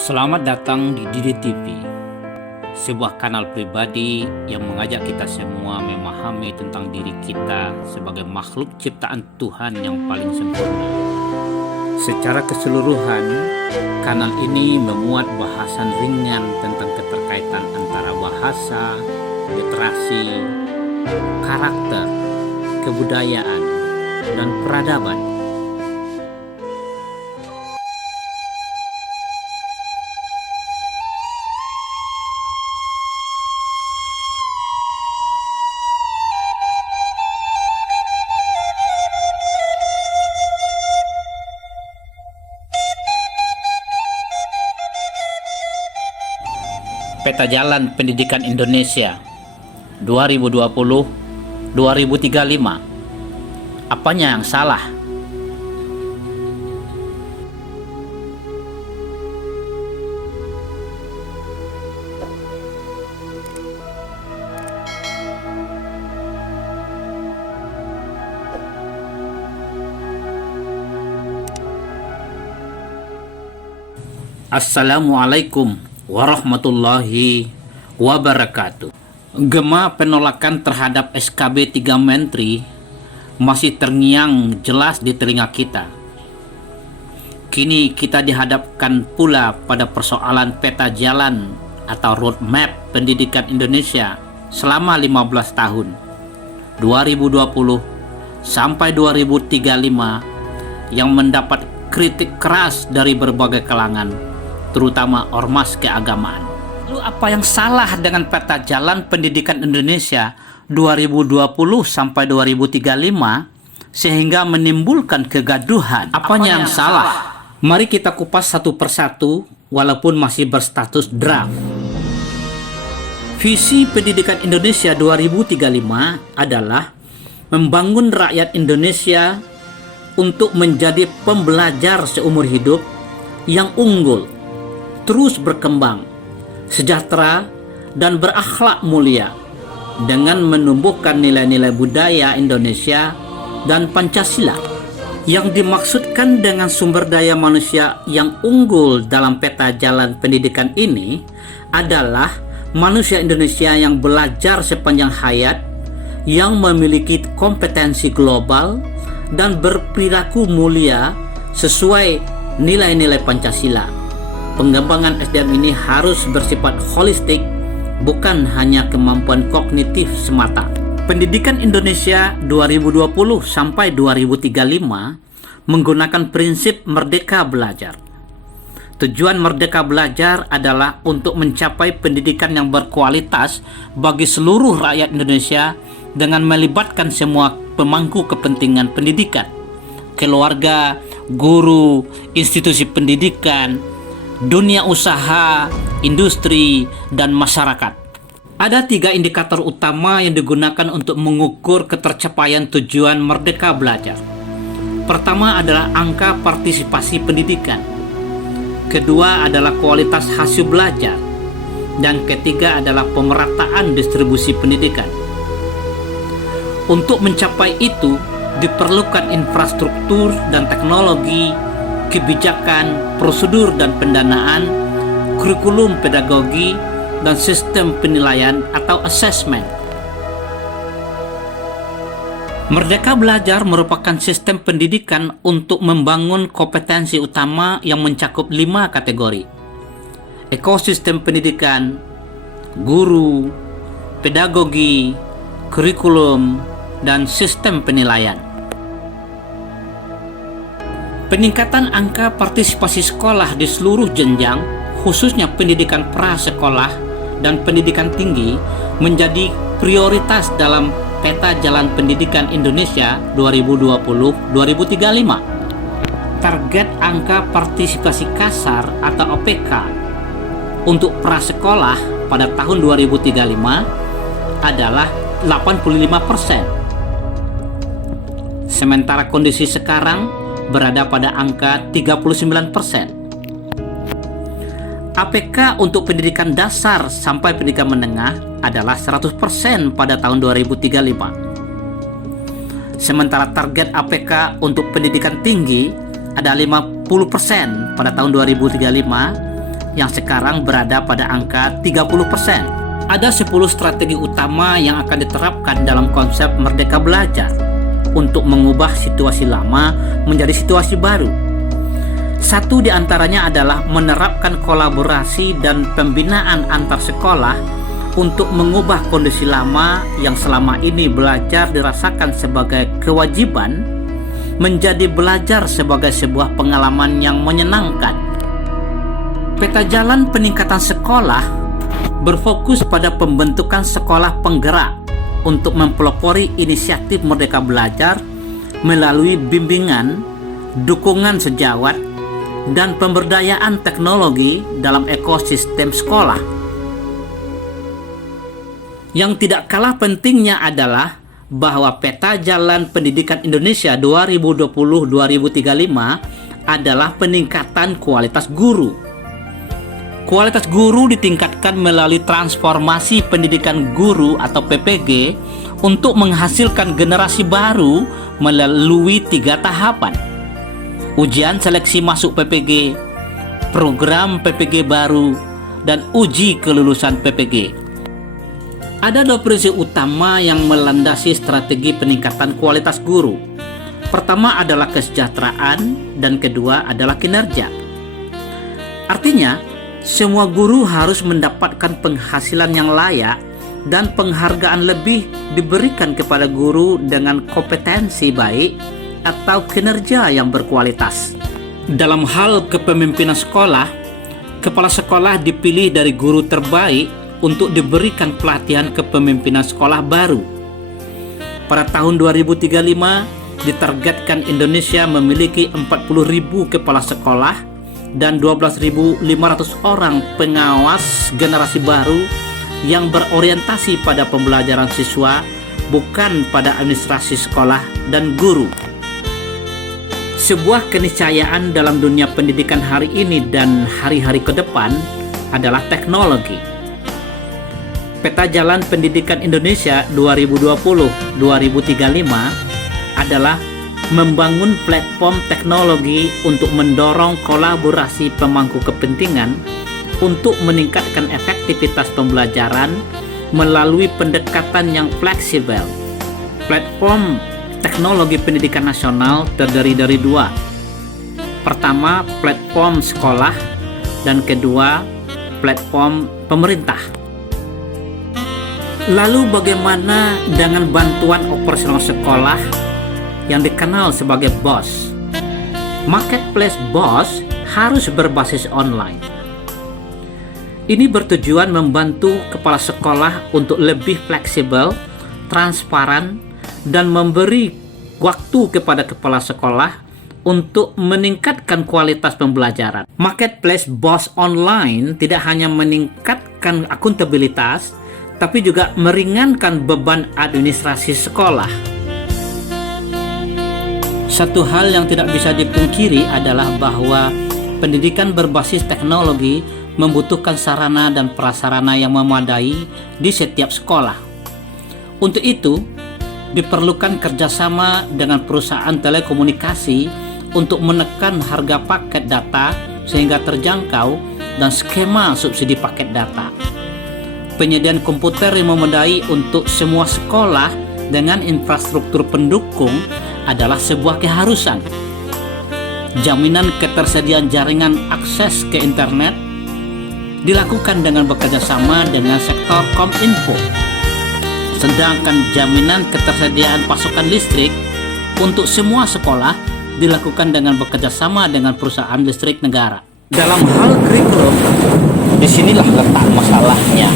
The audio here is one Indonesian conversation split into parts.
Selamat datang di Didi TV, sebuah kanal pribadi yang mengajak kita semua memahami tentang diri kita sebagai makhluk ciptaan Tuhan yang paling sempurna. Secara keseluruhan, kanal ini memuat bahasan ringan tentang keterkaitan antara bahasa, literasi, karakter, kebudayaan, dan peradaban. Peta Jalan Pendidikan Indonesia 2020-2035. Apanya yang salah? Assalamualaikum warahmatullahi wabarakatuh. Gema penolakan terhadap SKB 3 Menteri masih terngiang jelas di telinga kita. Kini kita dihadapkan pula pada persoalan peta jalan atau roadmap pendidikan Indonesia selama 15 tahun 2020 sampai 2035 yang mendapat kritik keras dari berbagai kalangan, terutama ormas keagamaan. Lalu apa yang salah dengan peta jalan pendidikan Indonesia 2020 sampai 2035 sehingga menimbulkan kegaduhan? Apanya yang salah? Mari kita kupas satu persatu walaupun masih berstatus draft. Visi pendidikan Indonesia 2035 adalah membangun rakyat Indonesia untuk menjadi pembelajar seumur hidup yang unggul, terus berkembang, sejahtera, dan berakhlak mulia dengan menumbuhkan nilai-nilai budaya Indonesia dan Pancasila. Yang dimaksudkan dengan sumber daya manusia yang unggul dalam peta jalan pendidikan ini adalah manusia Indonesia yang belajar sepanjang hayat, yang memiliki kompetensi global dan berperilaku mulia sesuai nilai-nilai Pancasila. Pengembangan SDM ini harus bersifat holistik, bukan hanya kemampuan kognitif semata. Pendidikan Indonesia 2020 sampai 2035 menggunakan prinsip merdeka belajar. Tujuan merdeka belajar adalah untuk mencapai pendidikan yang berkualitas bagi seluruh rakyat Indonesia dengan melibatkan semua pemangku kepentingan pendidikan, keluarga, guru, institusi pendidikan, dunia usaha, industri, dan masyarakat. Ada 3 indikator utama yang digunakan untuk mengukur ketercapaian tujuan merdeka belajar. Pertama adalah angka partisipasi pendidikan. Kedua adalah kualitas hasil belajar. Dan ketiga adalah pemerataan distribusi pendidikan. Untuk mencapai itu, diperlukan infrastruktur dan teknologi, kebijakan, prosedur dan pendanaan, kurikulum pedagogi, dan sistem penilaian atau assessment. Merdeka Belajar merupakan sistem pendidikan untuk membangun kompetensi utama yang mencakup 5 kategori: ekosistem pendidikan, guru, pedagogi, kurikulum, dan sistem penilaian. Peningkatan angka partisipasi sekolah di seluruh jenjang, khususnya pendidikan prasekolah dan pendidikan tinggi, menjadi prioritas dalam peta jalan pendidikan Indonesia 2020-2035. Target angka partisipasi kasar atau OPK untuk prasekolah pada tahun 2035 adalah 85%. Sementara kondisi sekarang berada pada angka 39%. APK untuk pendidikan dasar sampai pendidikan menengah adalah 100% pada tahun 2035. Sementara target APK untuk pendidikan tinggi ada 50% pada tahun 2035 yang sekarang berada pada angka 30%. Ada 10 strategi utama yang akan diterapkan dalam konsep Merdeka Belajar untuk mengubah situasi lama menjadi situasi baru. Satu di antaranya adalah menerapkan kolaborasi dan pembinaan antar sekolah untuk mengubah kondisi lama yang selama ini belajar dirasakan sebagai kewajiban menjadi belajar sebagai sebuah pengalaman yang menyenangkan. Peta jalan peningkatan sekolah berfokus pada pembentukan sekolah penggerak untuk mempelopori inisiatif Merdeka Belajar melalui bimbingan, dukungan sejawat, dan pemberdayaan teknologi dalam ekosistem sekolah. Yang tidak kalah pentingnya adalah bahwa peta jalan pendidikan Indonesia 2020-2035 adalah peningkatan kualitas guru. Kualitas guru ditingkatkan melalui transformasi pendidikan guru atau PPG untuk menghasilkan generasi baru melalui 3 tahapan. Ujian seleksi masuk PPG, program PPG baru, dan uji kelulusan PPG. Ada 2 prinsip utama yang melandasi strategi peningkatan kualitas guru. Pertama adalah kesejahteraan dan kedua adalah kinerja. Artinya, semua guru harus mendapatkan penghasilan yang layak dan penghargaan lebih diberikan kepada guru dengan kompetensi baik atau kinerja yang berkualitas. Dalam hal kepemimpinan sekolah, kepala sekolah dipilih dari guru terbaik untuk diberikan pelatihan kepemimpinan sekolah baru. Pada tahun 2035, ditargetkan Indonesia memiliki 40.000 kepala sekolah dan 12.500 orang pengawas generasi baru yang berorientasi pada pembelajaran siswa, bukan pada administrasi sekolah dan guru. Sebuah keniscayaan dalam dunia pendidikan hari ini dan hari-hari ke depan adalah teknologi. Peta jalan pendidikan Indonesia 2020-2035 adalah membangun platform teknologi untuk mendorong kolaborasi pemangku kepentingan untuk meningkatkan efektivitas pembelajaran melalui pendekatan yang fleksibel. Platform teknologi pendidikan nasional terdiri dari 2. Pertama, platform sekolah, dan kedua, platform pemerintah. Lalu bagaimana dengan bantuan operasional sekolah yang dikenal sebagai BOS? Marketplace BOS harus berbasis online. Ini bertujuan membantu kepala sekolah untuk lebih fleksibel, transparan, dan memberi waktu kepada kepala sekolah untuk meningkatkan kualitas pembelajaran. Marketplace BOS online tidak hanya meningkatkan akuntabilitas, tapi juga meringankan beban administrasi sekolah. Satu hal yang tidak bisa dipungkiri adalah bahwa pendidikan berbasis teknologi membutuhkan sarana dan prasarana yang memadai di setiap sekolah. Untuk itu, diperlukan kerjasama dengan perusahaan telekomunikasi untuk menekan harga paket data sehingga terjangkau dan skema subsidi paket data. Penyediaan komputer yang memadai untuk semua sekolah dengan infrastruktur pendukung adalah sebuah keharusan. Jaminan ketersediaan jaringan akses ke internet dilakukan dengan bekerja sama dengan sektor Kominfo. Sedangkan jaminan ketersediaan pasokan listrik untuk semua sekolah dilakukan dengan bekerja sama dengan perusahaan listrik negara. Dalam hal kurikulum, disinilah letak masalahnya.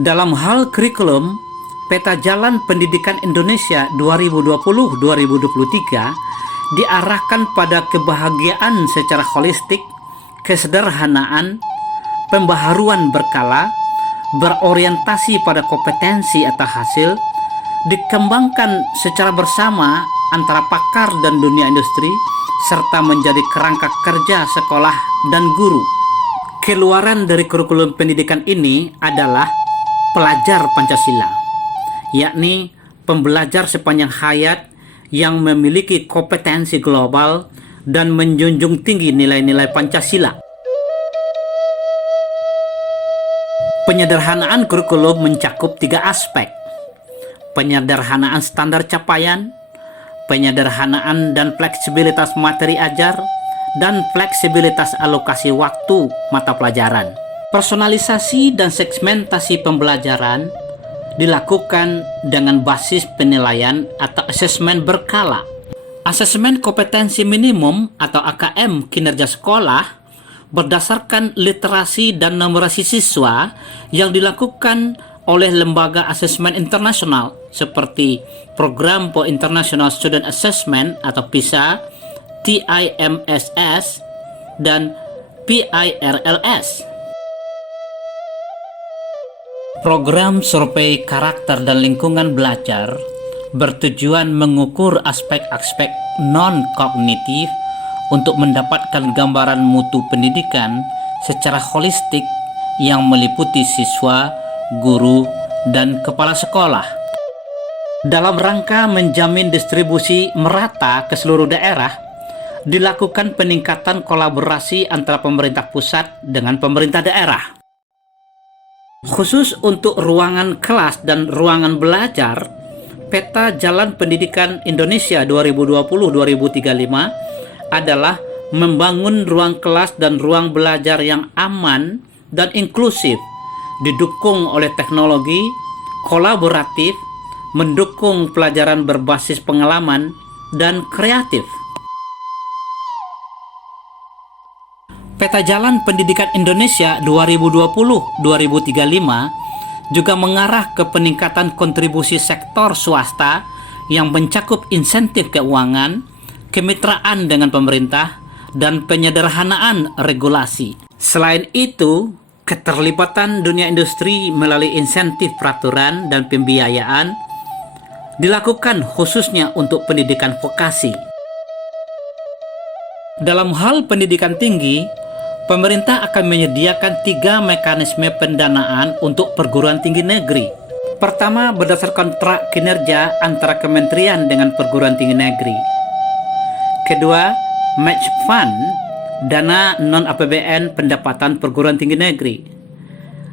Dalam hal kurikulum, peta jalan pendidikan Indonesia 2020-2023 diarahkan pada kebahagiaan secara holistik, kesederhanaan, pembaharuan berkala, berorientasi pada kompetensi atau hasil, dikembangkan secara bersama antara pakar dan dunia industri, serta menjadi kerangka kerja sekolah dan guru. Keluaran dari kurikulum pendidikan ini adalah pelajar Pancasila, yakni pembelajar sepanjang hayat yang memiliki kompetensi global dan menjunjung tinggi nilai-nilai Pancasila. Penyederhanaan kurikulum mencakup 3 aspek: penyederhanaan standar capaian, penyederhanaan dan fleksibilitas materi ajar, dan fleksibilitas alokasi waktu mata pelajaran. Personalisasi dan segmentasi pembelajaran dilakukan dengan basis penilaian atau asesmen berkala. Asesmen kompetensi minimum atau AKM kinerja sekolah berdasarkan literasi dan numerasi siswa yang dilakukan oleh lembaga asesmen internasional seperti Program for International Student Assessment atau PISA, TIMSS, dan PIRLS. Program survei karakter dan lingkungan belajar bertujuan mengukur aspek-aspek non-kognitif untuk mendapatkan gambaran mutu pendidikan secara holistik yang meliputi siswa, guru, dan kepala sekolah. Dalam rangka menjamin distribusi merata ke seluruh daerah, dilakukan peningkatan kolaborasi antara pemerintah pusat dengan pemerintah daerah. Khusus untuk ruangan kelas dan ruangan belajar, Peta Jalan Pendidikan Indonesia 2020-2035 adalah membangun ruang kelas dan ruang belajar yang aman dan inklusif, didukung oleh teknologi, kolaboratif, mendukung pelajaran berbasis pengalaman, dan kreatif. Peta Jalan Pendidikan Indonesia 2020-2035 juga mengarah ke peningkatan kontribusi sektor swasta yang mencakup insentif keuangan, kemitraan dengan pemerintah, dan penyederhanaan regulasi. Selain itu, keterlibatan dunia industri melalui insentif peraturan dan pembiayaan dilakukan khususnya untuk pendidikan vokasi. Dalam hal pendidikan tinggi, pemerintah akan menyediakan 3 mekanisme pendanaan untuk perguruan tinggi negeri. Pertama, berdasarkan kontrak kinerja antara kementerian dengan perguruan tinggi negeri. Kedua, match fund, dana non-APBN pendapatan perguruan tinggi negeri.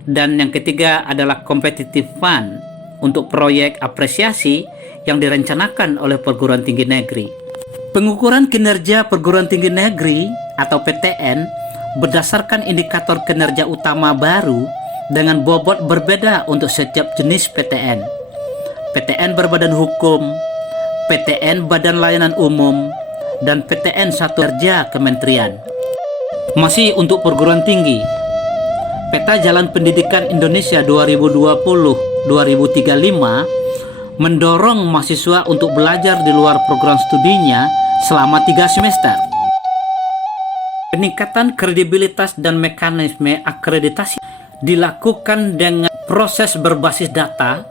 Dan yang ketiga adalah competitive fund untuk proyek apresiasi yang direncanakan oleh perguruan tinggi negeri. Pengukuran kinerja perguruan tinggi negeri atau PTN berdasarkan indikator kinerja utama baru dengan bobot berbeda untuk setiap jenis PTN. PTN berbadan hukum, PTN Badan Layanan Umum, dan PTN Satu Kerja Kementerian. Masih untuk perguruan tinggi, Peta Jalan Pendidikan Indonesia 2020-2035 mendorong mahasiswa untuk belajar di luar program studinya selama 3 semester. Peningkatan kredibilitas dan mekanisme akreditasi dilakukan dengan proses berbasis data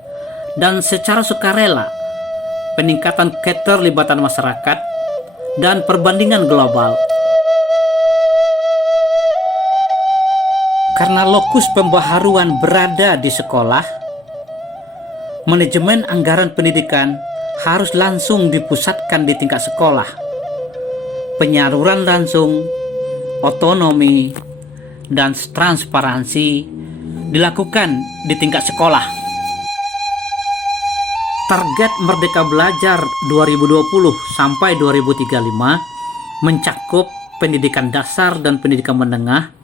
dan secara sukarela, peningkatan keterlibatan masyarakat, dan perbandingan global. Karena lokus pembaharuan berada di sekolah, manajemen anggaran pendidikan harus langsung dipusatkan di tingkat sekolah. Penyaluran langsung, otonomi, dan transparansi dilakukan di tingkat sekolah. Target Merdeka Belajar 2020 sampai 2035 mencakup pendidikan dasar dan pendidikan menengah,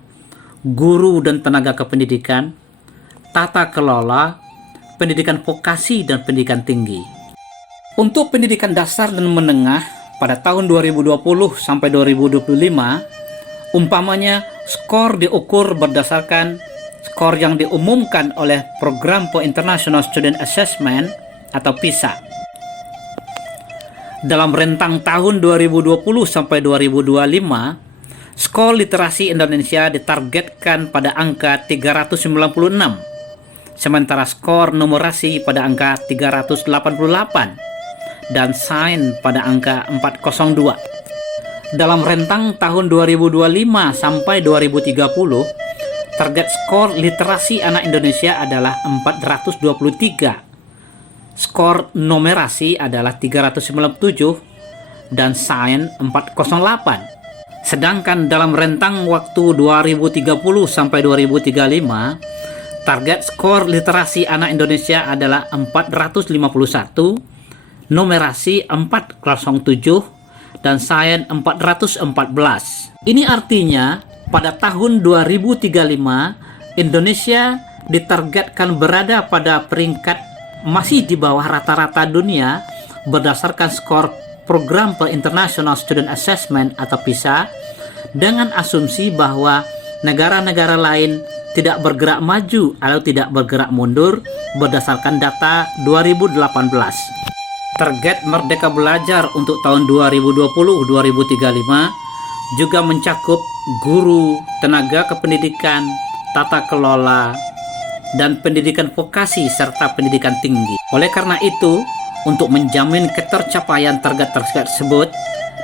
guru dan tenaga kependidikan, tata kelola, pendidikan vokasi, dan pendidikan tinggi. Untuk pendidikan dasar dan menengah pada tahun 2020 sampai 2025, umpamanya skor diukur berdasarkan skor yang diumumkan oleh Program for International Student Assessment atau PISA. Dalam rentang tahun 2020 sampai 2025, skor literasi Indonesia ditargetkan pada angka 396, sementara skor numerasi pada angka 388 dan sains pada angka 402. Dalam rentang tahun 2025 sampai 2030, target skor literasi anak Indonesia adalah 423. Skor numerasi adalah 397 dan sains 408. Sedangkan dalam rentang waktu 2030 sampai 2035, target skor literasi anak Indonesia adalah 451, numerasi 407 dan sains 414. Ini artinya pada tahun 2035 Indonesia ditargetkan berada pada peringkat masih di bawah rata-rata dunia berdasarkan skor Program per International Student Assessment atau PISA, dengan asumsi bahwa negara-negara lain tidak bergerak maju atau tidak bergerak mundur berdasarkan data 2018. Target Merdeka Belajar untuk tahun 2020-2035 juga mencakup guru, tenaga kependidikan, tata kelola, dan pendidikan vokasi serta pendidikan tinggi. Oleh karena itu, untuk menjamin ketercapaian target tersebut,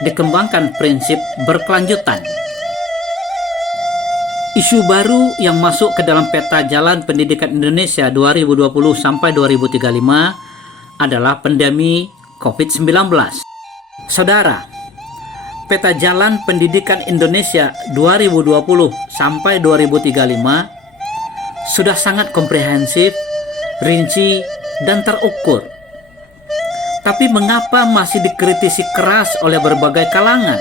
dikembangkan prinsip berkelanjutan. Isu baru yang masuk ke dalam peta jalan pendidikan Indonesia 2020 sampai 2035 adalah pandemi COVID-19. Saudara, peta jalan pendidikan Indonesia 2020 sampai 2035 sudah sangat komprehensif, rinci, dan terukur. Tapi mengapa masih dikritisi keras oleh berbagai kalangan?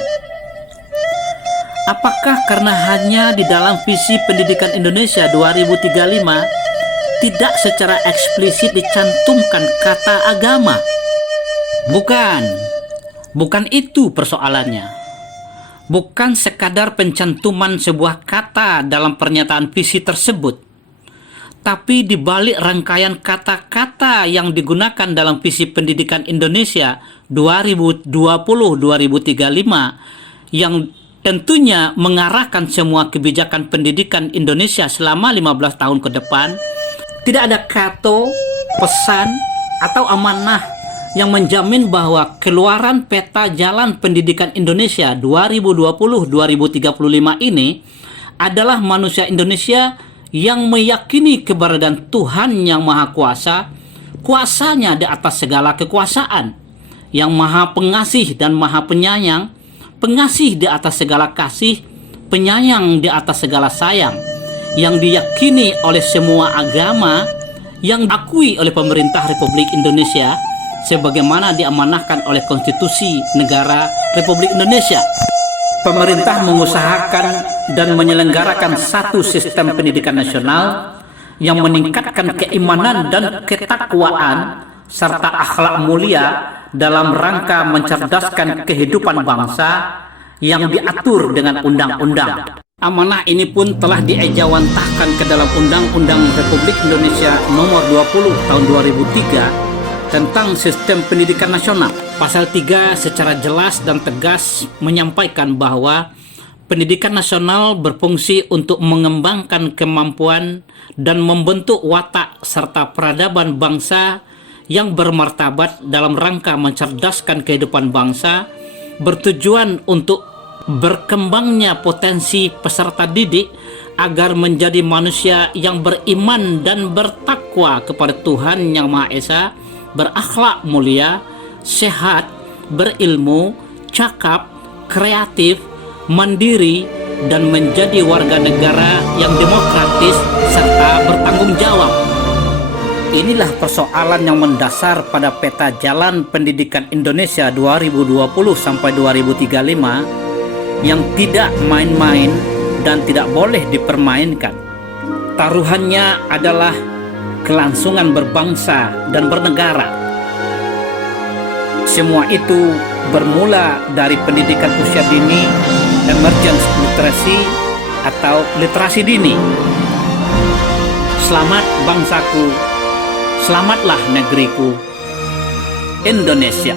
Apakah karena hanya di dalam visi pendidikan Indonesia 2035 tidak secara eksplisit dicantumkan kata agama? Bukan itu persoalannya. Bukan sekadar pencantuman sebuah kata dalam pernyataan visi tersebut, tapi di balik rangkaian kata-kata yang digunakan dalam visi pendidikan Indonesia 2020-2035 yang tentunya mengarahkan semua kebijakan pendidikan Indonesia selama 15 tahun ke depan, tidak ada kata, pesan, atau amanah yang menjamin bahwa keluaran peta jalan pendidikan Indonesia 2020-2035 ini adalah manusia Indonesia yang meyakini keberadaan Tuhan yang Maha Kuasa, kuasanya di atas segala kekuasaan, yang Maha Pengasih dan Maha Penyayang, pengasih di atas segala kasih, penyayang di atas segala sayang, yang diyakini oleh semua agama, yang diakui oleh pemerintah Republik Indonesia sebagaimana diamanahkan oleh Konstitusi Negara Republik Indonesia. Pemerintah mengusahakan dan menyelenggarakan satu sistem pendidikan nasional yang meningkatkan keimanan dan ketakwaan serta akhlak mulia dalam rangka mencerdaskan kehidupan bangsa yang diatur dengan undang-undang. Amanah ini pun telah diejawantahkan ke dalam Undang-Undang Republik Indonesia Nomor 20 Tahun 2003 tentang Sistem Pendidikan Nasional. Pasal 3 secara jelas dan tegas menyampaikan bahwa pendidikan nasional berfungsi untuk mengembangkan kemampuan dan membentuk watak serta peradaban bangsa yang bermartabat dalam rangka mencerdaskan kehidupan bangsa, bertujuan untuk berkembangnya potensi peserta didik agar menjadi manusia yang beriman dan bertakwa kepada Tuhan Yang Maha Esa, berakhlak mulia, sehat, berilmu, cakap, kreatif, mandiri, dan menjadi warga negara yang demokratis serta bertanggung jawab. Inilah persoalan yang mendasar pada peta jalan pendidikan Indonesia 2020 sampai 2035 yang tidak main-main dan tidak boleh dipermainkan. Taruhannya adalah kelangsungan berbangsa dan bernegara. Semua itu bermula dari pendidikan usia dini, emergency literacy atau literasi dini. Selamat bangsaku, selamatlah negeriku, Indonesia.